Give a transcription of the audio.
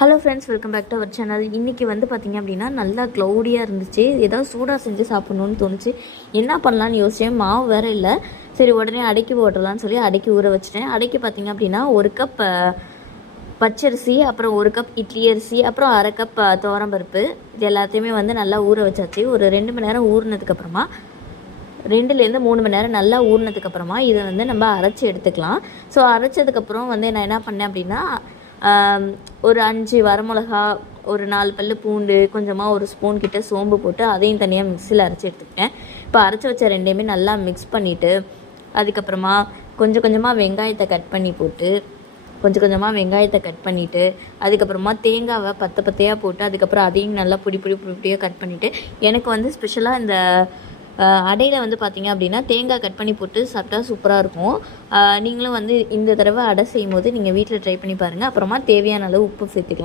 Hello friends, welcome back to our channel. இன்றைக்கி வந்து பார்த்திங்க அப்படின்னா நல்லா க்ளௌடியாக இருந்துச்சு. ஏதாவது சூடாக செஞ்சு சாப்பிட்ணுன்னு தோணுச்சு. என்ன பண்ணலான்னு யோசித்தேன். மாவு வேறு இல்லை. சரி, உடனே அடைக்கி போட்டுடலான்னு சொல்லி அடைக்கி ஊற வச்சுட்டேன். அடைக்கி பார்த்திங்க அப்படின்னா 1 கப் பச்சரிசி, அப்புறம் 1 கப் இட்லி அரிசி, அப்புறம் 1/2 கப் துவரம்பருப்பு. இது எல்லாத்தையுமே வந்து நல்லா ஊற வச்சாச்சு. ஒரு 2 மணி நேரம் ஊறினதுக்கப்புறமா 2லேருந்து 3 மணி நேரம் நல்லா ஊறினதுக்கப்புறமா இதை வந்து நம்ம அரைச்சி எடுத்துக்கலாம். ஸோ அரைச்சதுக்கப்புறம் வந்து நான் என்ன பண்ணேன் அப்படின்னா, ஒரு 5 வரமிளகா, ஒரு 4 பல்லு பூண்டு, கொஞ்சமாக 1 ஸ்பூன் கிட்ட சோம்பு போட்டு அதையும் தனியாக மிக்சியில் அரைச்சி எடுத்துக்கிட்டேன். இப்போ அரைச்சி வச்ச ரெண்டையுமே நல்லா மிக்ஸ் பண்ணிவிட்டு, அதுக்கப்புறமா கொஞ்சம் கொஞ்சமாக வெங்காயத்தை கட் பண்ணிவிட்டு, அதுக்கப்புறமா தேங்காவை பத்தையாக போட்டு, அதுக்கப்புறம் அதையும் நல்லா பொடியாக கட் பண்ணிவிட்டு, எனக்கு வந்து ஸ்பெஷலாக இந்த அடையில் வந்து பார்த்திங்க அப்படின்னா தேங்காய் கட் பண்ணி போட்டு சாப்பிட்டா சூப்பராக இருக்கும். நீங்களும் வந்து இந்த தடவை அடை செய்யும் போது நீங்கள் வீட்டில் ட்ரை பண்ணி பாருங்கள். அப்புறமா தேவையான அளவு உப்பு சேர்த்துக்கலாம்.